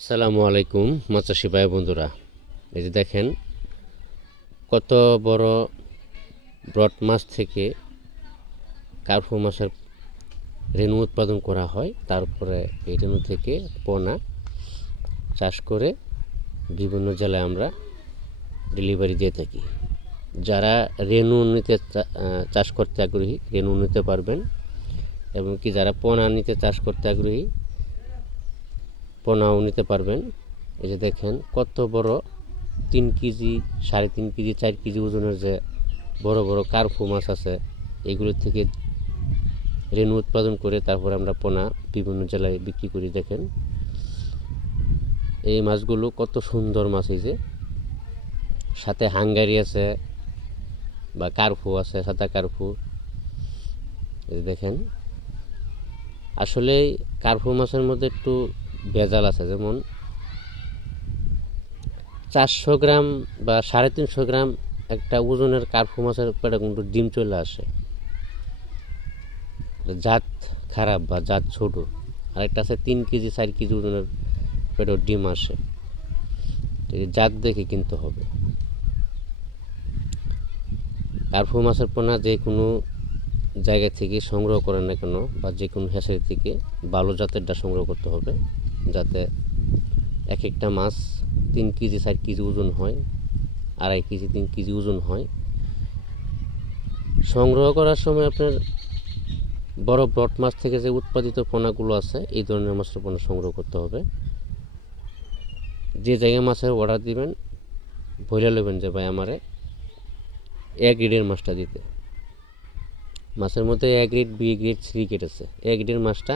আসসালামু আলাইকুম মাছ চাষি ভাই বন্ধুরা, এই যে দেখেন কত বড় ব্রড মাছ থেকে কার্পু মাছের রেণু উৎপাদন করা হয়। তারপরে এই রেণু থেকে পোনা চাষ করে বিভিন্ন জেলায় আমরা ডেলিভারি দিয়ে থাকি। যারা রেণু নিতে চাষ করতে আগ্রহী রেণু নিতে পারবেন, এবং কি যারা পোনা নিতে চাষ করতে আগ্রহী পোনাও নিতে পারবেন। এই যে দেখেন কত বড় 3 কেজি, 3.5 কেজি, 4 কেজি ওজনের যে বড় বড় কার্পু মাছ আছে, এগুলো থেকে রেণু উৎপাদন করে তারপর আমরা পোনা বিভিন্ন জেলায় বিক্রি করি। দেখেন এই মাছগুলো কত সুন্দর মাছ, এই যে সাথে হাঙ্গারি আছে বা কার্পু আছে, সাদা কার্পু। এই দেখেন আসলে কার্পু মাছের মধ্যে একটু ভেজাল আছে, যেমন 400 গ্রাম বা 350 গ্রাম একটা ওজনের কার্পু মাছের পেটে কিন্তু ডিম চলে আসে। জাত খারাপ বা জাত ছোট। আরেকটা আছে 3 কেজি, 4 কেজি ওজনের পেটেও ডিম আসে। এই জাত দেখে কিনতে হবে। কার্পু মাছের পোনা যে কোনো জায়গা থেকে সংগ্রহ করেন না কেন, বা যে কোনো হ্যাচারি থেকে ভালো জাতেরটা সংগ্রহ করতে হবে, যাতে এক একটা মাছ 3 কেজি, 4 কেজি ওজন হয়, 2.5 কেজি, 3 কেজি ওজন হয়। সংগ্রহ করার সময় আপনার বড় ব্রড মাছ থেকে যে উৎপাদিত পোনাগুলো আছে, এই ধরনের মাছের পোনা সংগ্রহ করতে হবে। যে জায়গায় মাছের অর্ডার দিবেন বলে নেবেন যে ভাই আমারে এ গ্রেডের মাছটা দিতে। মাছের মধ্যে A grade, B grade, C grade আছে। এ গ্রেডের মাছটা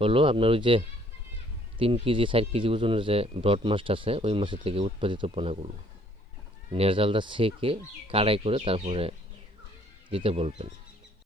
হলো আপনার ওই যে 3 কেজি, 4 কেজি ওজনের যে ব্রড মাছটা আছে, ওই মাছের থেকে উৎপাদিত পোনাগুলো নেড়জালটা ছেঁকে কাড়াই করে তারপরে দিতে বলবেন।